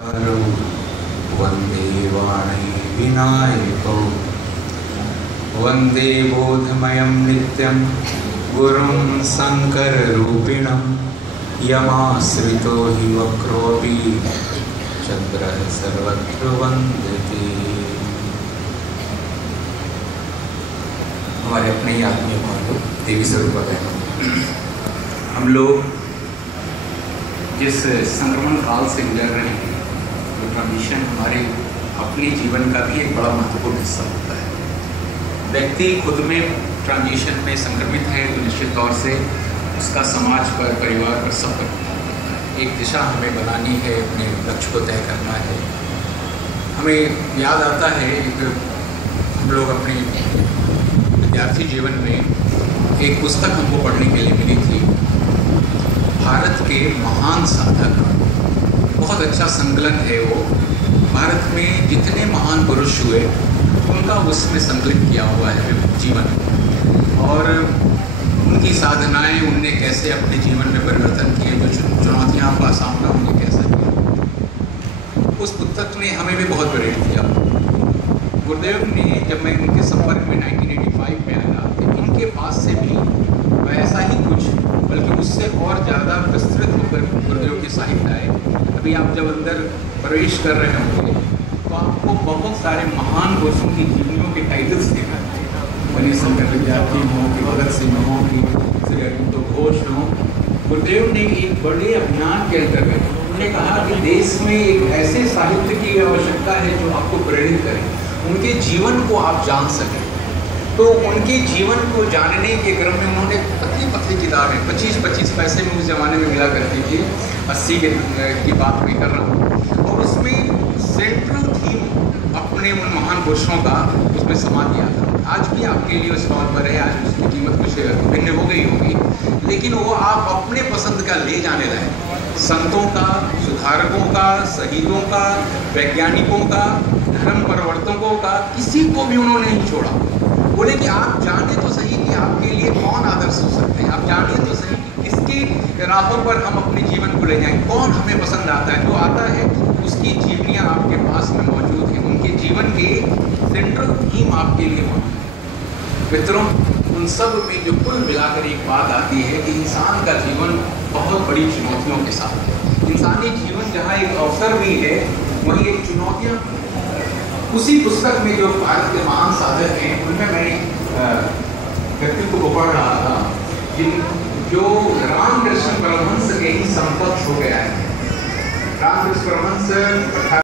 वंदे वाणी विनायको वंदे बोधमयं नित्यं गुरुं शंकररूपिणं यमाश्रितो हि वक्रोऽपि चन्द्रः सर्वत्र वन्दते। हमारे अपने ही आत्मीय भाव देवी स्वरूप है। हम लोग जिस संक्रमण काल से गुजर रहे हैं, तो ट्रांजिशन हमारे अपने जीवन का भी एक बड़ा महत्वपूर्ण हिस्सा होता है। व्यक्ति खुद में ट्रांजिशन में संक्रमित है तो निश्चित तौर से उसका समाज पर, परिवार पर, सब पर एक दिशा हमें बनानी है, अपने लक्ष्य को तय करना है। हमें याद आता है हम लोग अपने विद्यार्थी जीवन में एक पुस्तक हमको पढ़ने के लिए मिली थी, भारत के महान साधक। बहुत अच्छा संकलन है वो। भारत में जितने महान पुरुष हुए उनका उसमें संकलित किया हुआ है जीवन, और उनकी साधनाएं, उनने कैसे अपने जीवन में परिवर्तन किए, जो चुनौतियों का सामना उन्हें कैसा किया। उस पुस्तक ने हमें भी बहुत प्रेरित किया। गुरुदेव ने, जब मैं उनके संपर्क में 1985 में आया, तो इनके पास से भी वैसा ही कुछ, बल्कि उससे और ज़्यादा विस्तृत होकर गुरुदेव के साहित्य आए। अभी आप जब अंदर प्रवेश कर रहे होंगे तो आपको बहुत सारे महान पुरुषों की जीवनियों के टाइटल्स दिखाते हैं। मनीष शंकर विद्यार्थी हों, कि भगत सिंह हों, कि श्री अरविंदो घोष हों। गुरुदेव ने एक बड़े अभियान के अंतर्गत उन्होंने कहा कि देश में एक ऐसे साहित्य की आवश्यकता है जो आपको प्रेरित करे, उनके जीवन को आप जान सकें। तो उनके जीवन को जानने के क्रम में उन्होंने पतली पतली किताबें 25-25 पैसे में उस ज़माने में मिला करती थी, 80 की बात मैं कर रहा हूँ, और उसमें सेंट्रल थीम अपने उन महान पुरुषों का उसमें समा दिया था। आज भी आपके लिए स्टॉल पर है, आज उसकी कीमत कुछ भिन्न हो गई होगी, लेकिन वो आप अपने पसंद का ले जाने रहे। संतों का, सुधारकों का, शहीदों का, वैज्ञानिकों का, धर्म परिवर्तकों का, किसी को भी उन्होंने नहीं छोड़ा। बोले कि आप जाने तो सही कि आपके लिए कौन आदर्श हो सकते हैं, आप जानिए तो सही कि किसके राहों पर हम अपने जीवन को ले जाएं, कौन हमें पसंद आता है। जो आता है उसकी जीवनियाँ आपके पास में मौजूद हैं, उनके जीवन के सेंट्रल थीम आपके लिए मौजूद है। मित्रों, उन सब में जो कुल मिलाकर एक बात आती है कि इंसान का जीवन बहुत बड़ी चुनौतियों के साथ है। इंसानी जीवन जहाँ एक अवसर भी है, वहीं एक चुनौतियाँ। उसी पुस्तक में जो भारत के महान साधक हैं, उनमें मैं व्यक्तित्व को पढ़ रहा था जो रामकृष्ण परमहंस के ही समकक्ष हो गया है। रामकृष्ण परमहंस